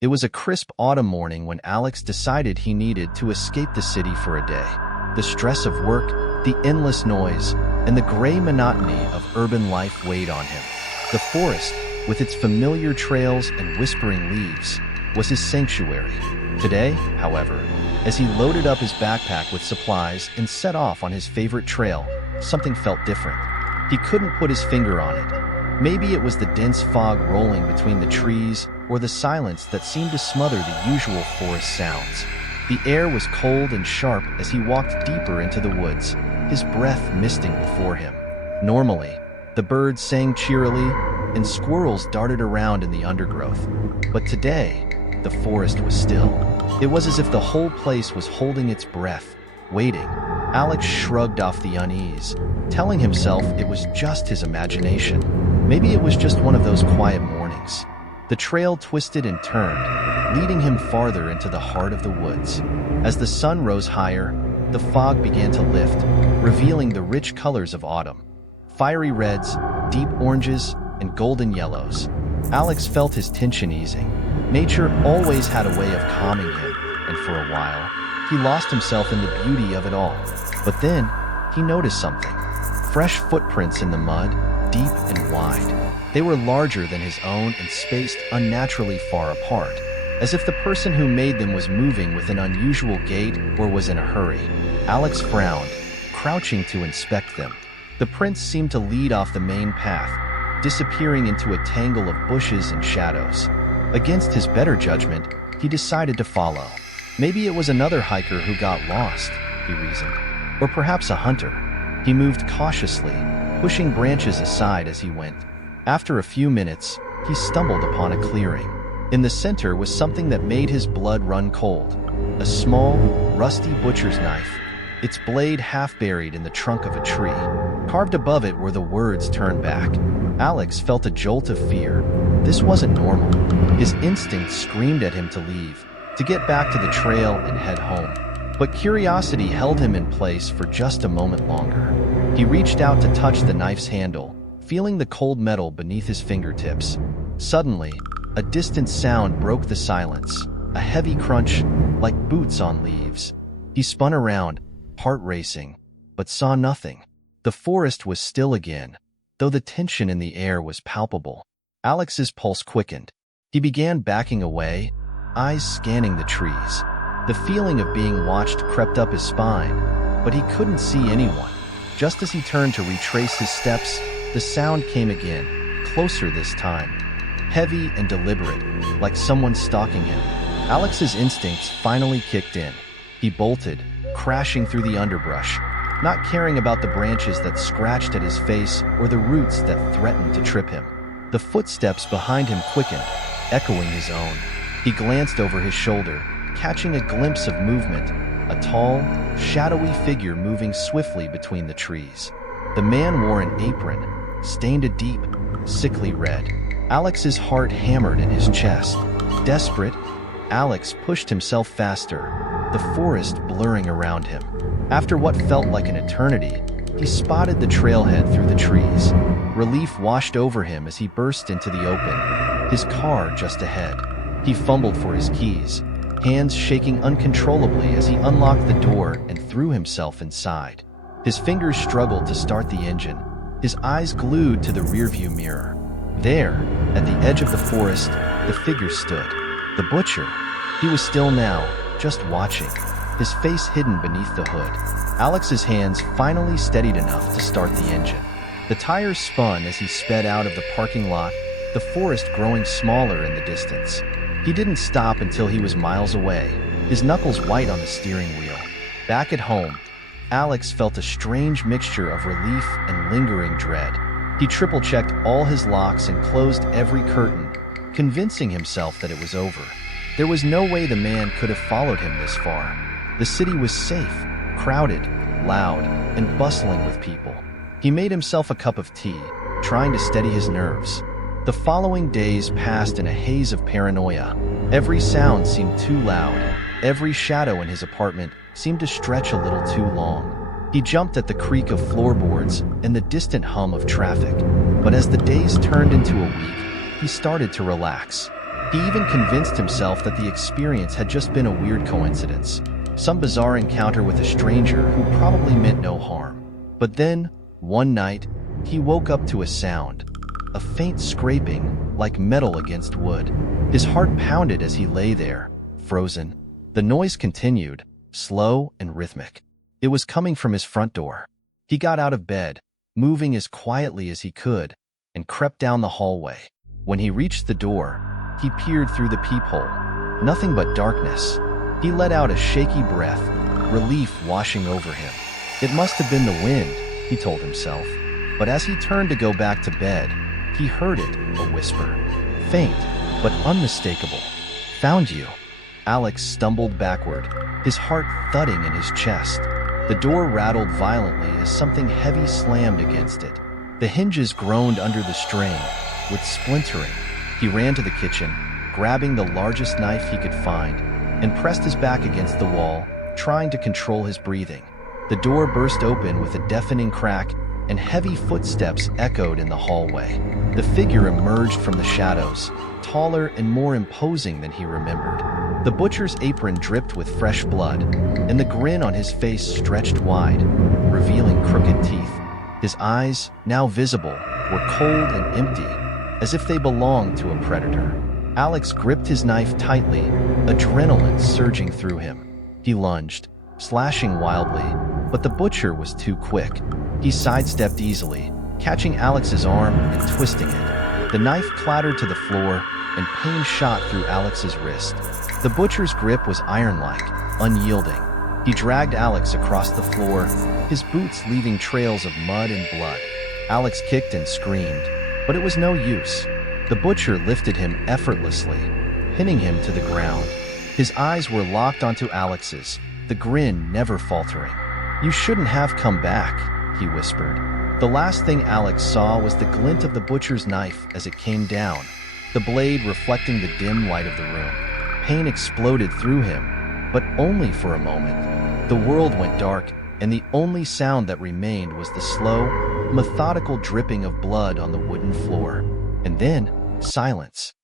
It was a crisp autumn morning when Alex decided he needed to escape the city for a day. The stress of work, the endless noise, and the gray monotony of urban life weighed on him. The forest, with its familiar trails and whispering leaves, was his sanctuary. Today, however, as he loaded up his backpack with supplies and set off on his favorite trail, something felt different. He couldn't put his finger on it. Maybe it was the dense fog rolling between the trees or the silence that seemed to smother the usual forest sounds. The air was cold and sharp as he walked deeper into the woods, his breath misting before him. Normally, the birds sang cheerily and squirrels darted around in the undergrowth. But today, the forest was still. It was as if the whole place was holding its breath, waiting. Alex shrugged off the unease, telling himself it was just his imagination. Maybe it was just one of those quiet mornings. The trail twisted and turned, leading him farther into the heart of the woods. As the sun rose higher, the fog began to lift, revealing the rich colors of autumn. Fiery reds, deep oranges, and golden yellows. Alex felt his tension easing. Nature always had a way of calming him, and for a while, he lost himself in the beauty of it all. But then, he noticed something. Fresh footprints in the mud, deep and wide. They were larger than his own and spaced unnaturally far apart, as if the person who made them was moving with an unusual gait or was in a hurry. Alex frowned, crouching to inspect them. The prints seemed to lead off the main path, disappearing into a tangle of bushes and shadows. Against his better judgment, he decided to follow. Maybe it was another hiker who got lost, he reasoned, or perhaps a hunter. He moved cautiously, pushing branches aside as he went. After a few minutes, he stumbled upon a clearing. In the center was something that made his blood run cold. A small, rusty butcher's knife, its blade half buried in the trunk of a tree. Carved above it were the words "Turn back." Alex felt a jolt of fear. This wasn't normal. His instincts screamed at him to leave, to get back to the trail and head home. But curiosity held him in place for just a moment longer. He reached out to touch the knife's handle, feeling the cold metal beneath his fingertips. Suddenly, a distant sound broke the silence, a heavy crunch, like boots on leaves. He spun around, heart racing, but saw nothing. The forest was still again, though the tension in the air was palpable. Alex's pulse quickened. He began backing away, eyes scanning the trees. The feeling of being watched crept up his spine, but he couldn't see anyone. Just as he turned to retrace his steps, the sound came again, closer this time. Heavy and deliberate, like someone stalking him. Alex's instincts finally kicked in. He bolted, crashing through the underbrush, not caring about the branches that scratched at his face or the roots that threatened to trip him. The footsteps behind him quickened, echoing his own. He glanced over his shoulder, catching a glimpse of movement, a tall, shadowy figure moving swiftly between the trees. The man wore an apron, stained a deep, sickly red. Alex's heart hammered in his chest. Desperate, Alex pushed himself faster, the forest blurring around him. After what felt like an eternity, he spotted the trailhead through the trees. Relief washed over him as he burst into the open, his car just ahead. He fumbled for his keys, hands shaking uncontrollably as he unlocked the door and threw himself inside. His fingers struggled to start the engine, his eyes glued to the rearview mirror. There, at the edge of the forest, the figure stood. The butcher. He was still now, just watching, his face hidden beneath the hood. Alex's hands finally steadied enough to start the engine. The tires spun as he sped out of the parking lot, the forest growing smaller in the distance. He didn't stop until he was miles away, his knuckles white on the steering wheel. Back at home, Alex felt a strange mixture of relief and lingering dread. He triple-checked all his locks and closed every curtain, convincing himself that it was over. There was no way the man could have followed him this far. The city was safe, crowded, loud, and bustling with people. He made himself a cup of tea, trying to steady his nerves. The following days passed in a haze of paranoia. Every sound seemed too loud. Every shadow in his apartment seemed to stretch a little too long. He jumped at the creak of floorboards and the distant hum of traffic. But as the days turned into a week, he started to relax. He even convinced himself that the experience had just been a weird coincidence, some bizarre encounter with a stranger who probably meant no harm. But then, one night, he woke up to a sound, a faint scraping, like metal against wood. His heart pounded as he lay there, frozen. The noise continued, slow and rhythmic. It was coming from his front door. He got out of bed, moving as quietly as he could, and crept down the hallway. When he reached the door, he peered through the peephole. Nothing but darkness. He let out a shaky breath, relief washing over him. It must have been the wind, he told himself. But as he turned to go back to bed, he heard it, a whisper. Faint, but unmistakable. Found you. Alex stumbled backward, his heart thudding in his chest. The door rattled violently as something heavy slammed against it. The hinges groaned under the strain, with splintering. He ran to the kitchen, grabbing the largest knife he could find, and pressed his back against the wall, trying to control his breathing. The door burst open with a deafening crack, and heavy footsteps echoed in the hallway. The figure emerged from the shadows, taller and more imposing than he remembered. The butcher's apron dripped with fresh blood, and the grin on his face stretched wide, revealing crooked teeth. His eyes, now visible, were cold and empty, as if they belonged to a predator. Alex gripped his knife tightly, adrenaline surging through him. He lunged, slashing wildly, but the butcher was too quick. He sidestepped easily, catching Alex's arm and twisting it. The knife clattered to the floor, and pain shot through Alex's wrist. The butcher's grip was iron-like, unyielding. He dragged Alex across the floor, his boots leaving trails of mud and blood. Alex kicked and screamed, but it was no use. The butcher lifted him effortlessly, pinning him to the ground. His eyes were locked onto Alex's, the grin never faltering. "You shouldn't have come back," he whispered. The last thing Alex saw was the glint of the butcher's knife as it came down, the blade reflecting the dim light of the room. Pain exploded through him, but only for a moment. The world went dark, and the only sound that remained was the slow, methodical dripping of blood on the wooden floor. And then, silence.